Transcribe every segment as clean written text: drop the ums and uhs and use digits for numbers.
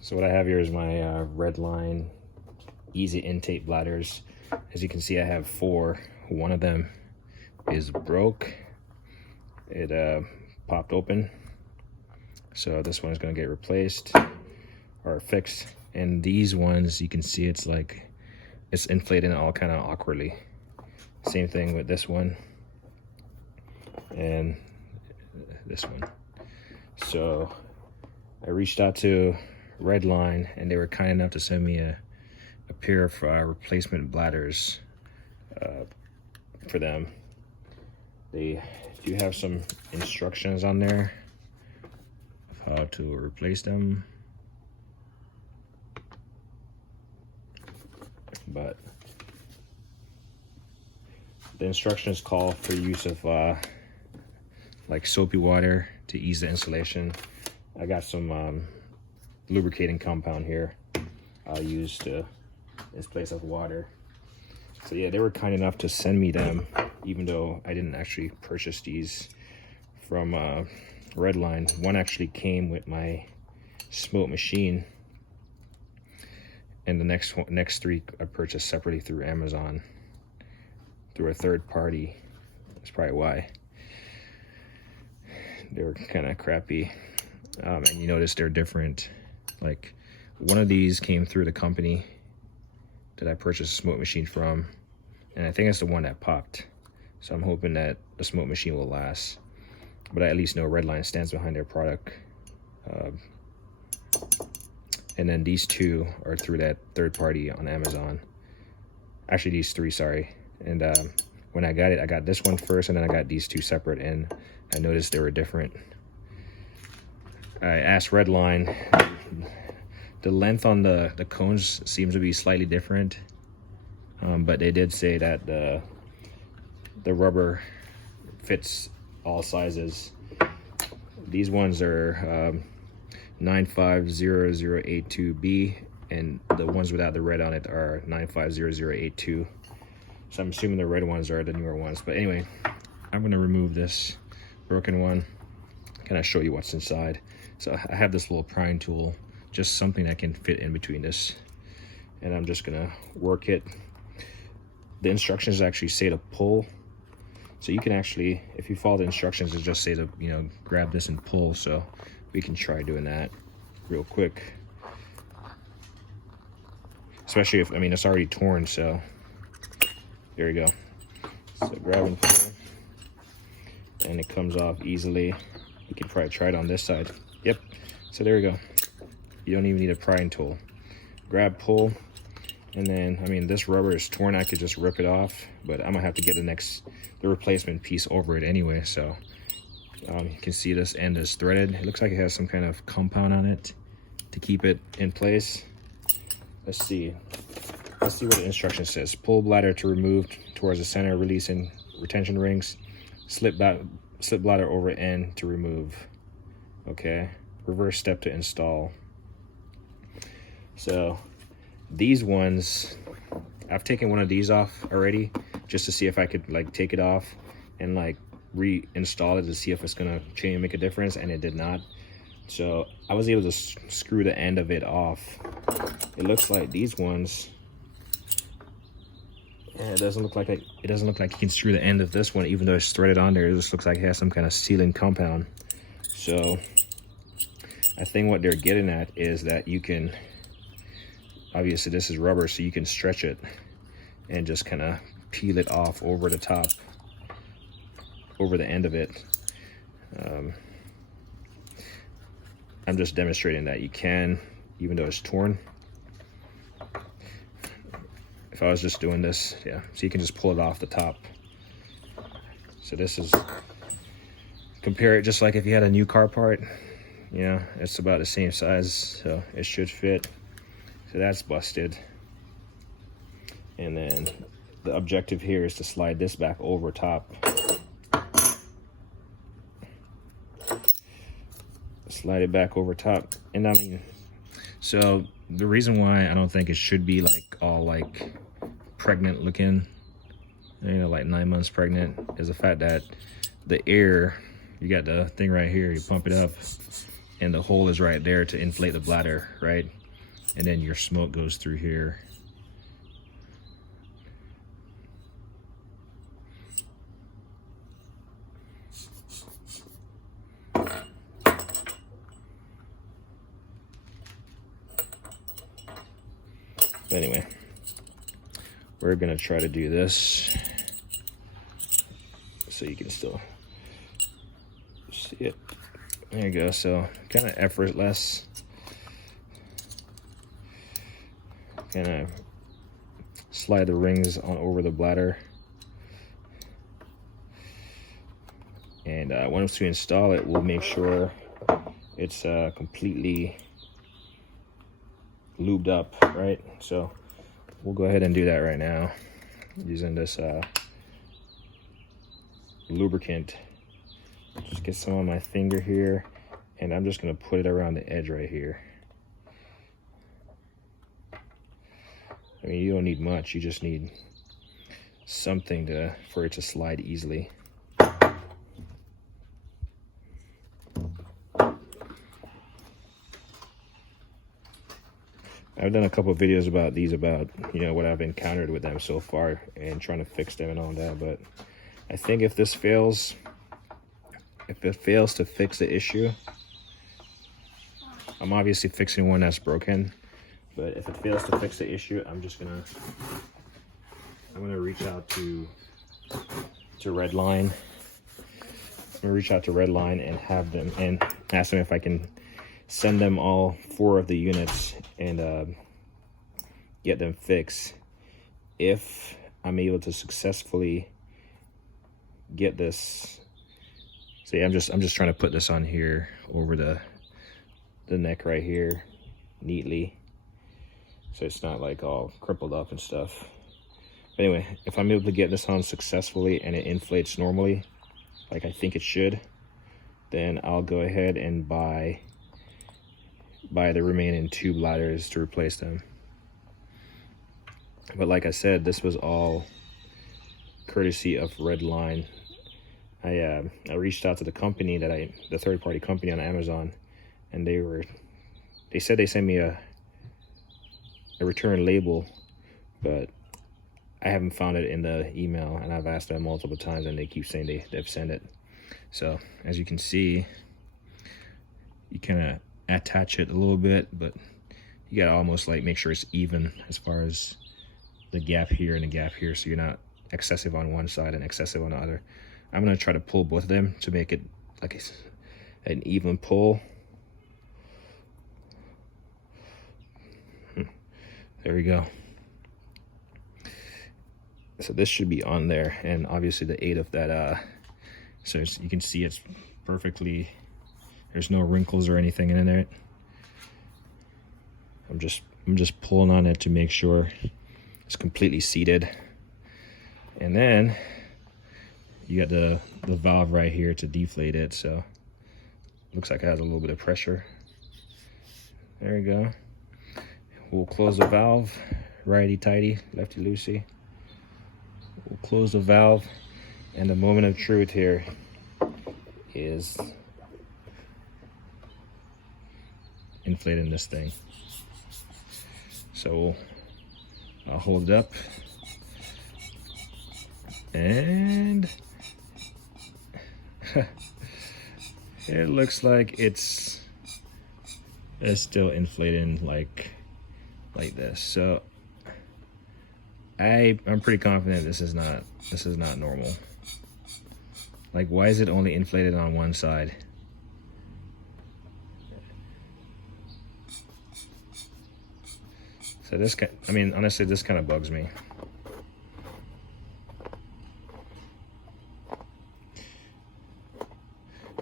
So what I have here is my Redline easy intake bladders. As you can see, I have 4. One of them is broke. It popped open. So this one is going to get replaced or fixed. And these ones, you can see it's like, it's inflated all kind of awkwardly. Same thing with this one and this one. So I reached out to Redline and they were kind enough to send me a pair of replacement bladders for them. They do have some instructions on there of how to replace them, but the instructions call for use of like soapy water to ease the installation. I got some lubricating compound here I'll use to in place of water. So yeah, they were kind enough to send me them, even though I didn't actually purchase these from Redline. One actually came with my smoke machine, and the next 3 I purchased separately through Amazon, through a third party. That's probably why they were kind of crappy. And you notice they're different. Like, one of these came through the company that I purchased a smoke machine from, and I think it's the one that popped. So I'm hoping that the smoke machine will last, but I at least know Redline stands behind their product. And then these 2 are through that third party on Amazon. Actually, these 3, sorry. And when I got it, I got this one first, and then I got these 2 separate, and I noticed they were different. I asked Redline. The length on the cones seems to be slightly different, but they did say that the rubber fits all sizes. These ones are 950082B, and the ones without the red on it are 950082. So I'm assuming the red ones are the newer ones. But anyway, I'm gonna remove this broken one. Kind of show you what's inside. So I have this little prying tool, just something that can fit in between this, and I'm just gonna work it. The instructions actually say to pull, so you can actually, if you follow the instructions, it just say to, you know, grab this and pull. So we can try doing that real quick, especially if, I mean, it's already torn. So there you go. So grab and pull, and it comes off easily. You can probably try it on this side. Yep. So there you go. You don't even need a prying tool. Grab, pull, and then, I mean, this rubber is torn. I could just rip it off, but I'm gonna have to get the replacement piece over it anyway. So you can see this end is threaded. It looks like it has some kind of compound on it to keep it in place. Let's see what the instruction says. Pull bladder to remove towards the center, releasing retention rings. Slip bladder over end to remove. Okay. Reverse step to install. So these ones, I've taken one of these off already just to see if I could like take it off and like reinstall it to see if it's gonna change, make a difference, and it did not. So I was able to screw the end of it off. It looks like these ones, yeah, it doesn't look like you can screw the end of this one, even though it's threaded on there. It just looks like it has some kind of sealing compound. So I think what they're getting at is that you can, obviously this is rubber, so you can stretch it and just kind of peel it off over the top, over the end of it. I'm just demonstrating that you can, even though it's torn. If I was just doing this, yeah, so you can just pull it off the top. So this is, compare it just like if you had a new car part. You know, it's about the same size, so it should fit. So that's busted. And then the objective here is to slide this back over top. Slide it back over top. And I mean, so the reason why I don't think it should be like all like pregnant looking, you know, like 9 months pregnant, is the fact that the air, you got the thing right here, you pump it up, and the hole is right there to inflate the bladder, right? And then your smoke goes through here. But anyway, we're gonna try to do this so you can still see it. There you go. So kind of effortless. Kind of slide the rings on over the bladder. And once we install it, we'll make sure it's completely lubed up, right? So we'll go ahead and do that right now using this lubricant. Just get some on my finger here, and I'm just gonna put it around the edge right here. I mean, you don't need much, you just need something for it to slide easily. I've done a couple of videos about these, you know, what I've encountered with them so far and trying to fix them and all that, but I think if this fails, if it fails to fix the issue, I'm obviously fixing one that's broken, but if it fails to fix the issue, I'm gonna reach out to Redline. I'm gonna reach out to Redline and have them, and ask them if I can send them all 4 of the units and get them fixed. If I'm able to successfully get this, see, I'm just trying to put this on here over the neck right here neatly, so it's not like all crumpled up and stuff. But anyway, if I'm able to get this on successfully and it inflates normally, like I think it should, then I'll go ahead and buy the remaining 2 bladders to replace them. But like I said, this was all courtesy of Redline. I reached out to the company the third-party company on Amazon, and they said they sent me a return label, but I haven't found it in the email, and I've asked them multiple times, and they keep saying they've sent it. So as you can see, you kind of attach it a little bit, but you gotta almost like make sure it's even as far as the gap here and the gap here, so you're not excessive on one side and excessive on the other. I'm gonna try to pull both of them to make it like an even pull. There we go. So this should be on there, and obviously the 8 of that, so you can see it's perfectly, there's no wrinkles or anything in it. I'm just pulling on it to make sure it's completely seated. And then you got the valve right here to deflate it, so looks like it has a little bit of pressure. There we go. We'll close the valve, righty-tighty, lefty-loosey. We'll close the valve, and the moment of truth here is inflating this thing. So I'll hold it up, and it looks like it's still inflating like this. So I'm pretty confident this is not normal. Like, why is it only inflated on one side? So this, I mean, honestly, this kind of bugs me.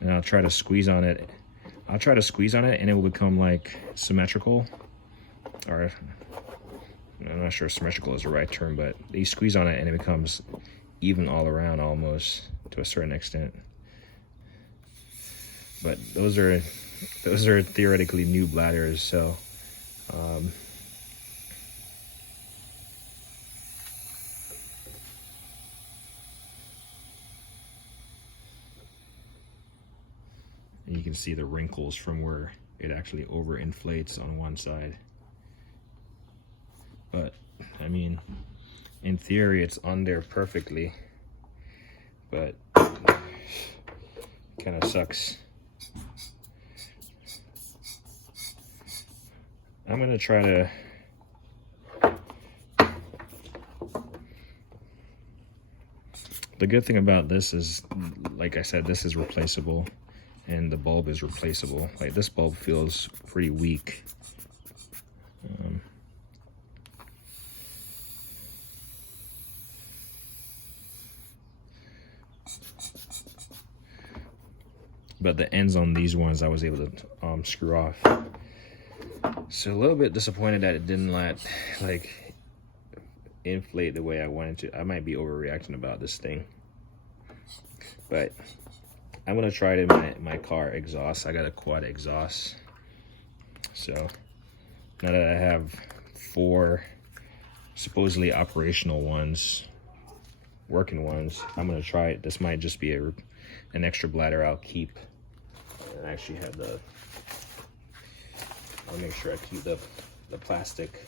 And I'll try to squeeze on it. And it will become like symmetrical, or I'm not sure if symmetrical is the right term, but you squeeze on it and it becomes even all around almost to a certain extent. But those are theoretically new bladders, so you can see the wrinkles from where it actually overinflates on one side. But I mean, in theory it's on there perfectly, but kind of sucks. I'm gonna try to the good thing about this is, like I said, this is replaceable and the bulb is replaceable. Like, this bulb feels pretty weak. But the ends on these ones I was able to screw off. So a little bit disappointed that it didn't like inflate the way I wanted to. I might be overreacting about this thing, but I'm gonna try it in my car exhaust. I got a quad exhaust, so now that I have 4 supposedly operational ones, working ones, I'm gonna try it. This might just be an extra bladder I'll keep. And I actually have I'll make sure I keep the plastic.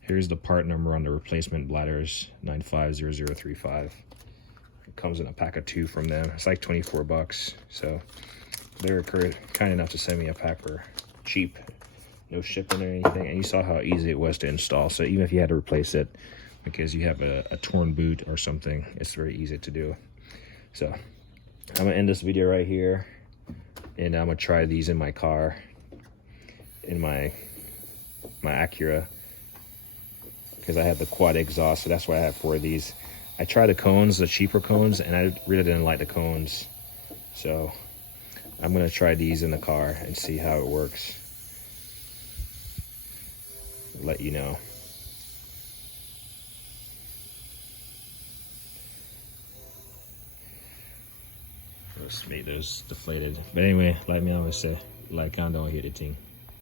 Here's the part number on the replacement bladders, 950035. It comes in a pack of 2 from them. It's like 24 bucks. So they were kind enough to send me a pack for cheap, no shipping or anything. And you saw how easy it was to install. So even if you had to replace it because you have a torn boot or something, it's very easy to do. So I'm gonna end this video right here, and I'm gonna try these in my car, in my Acura, because I have the quad exhaust, so that's why I have 4 of these. I tried the cones, the cheaper cones, and I really didn't like the cones. So I'm gonna try these in the car and see how it works. Let you know. Let's make those deflated. But anyway, like me always say, like, comment, don't hit the thing.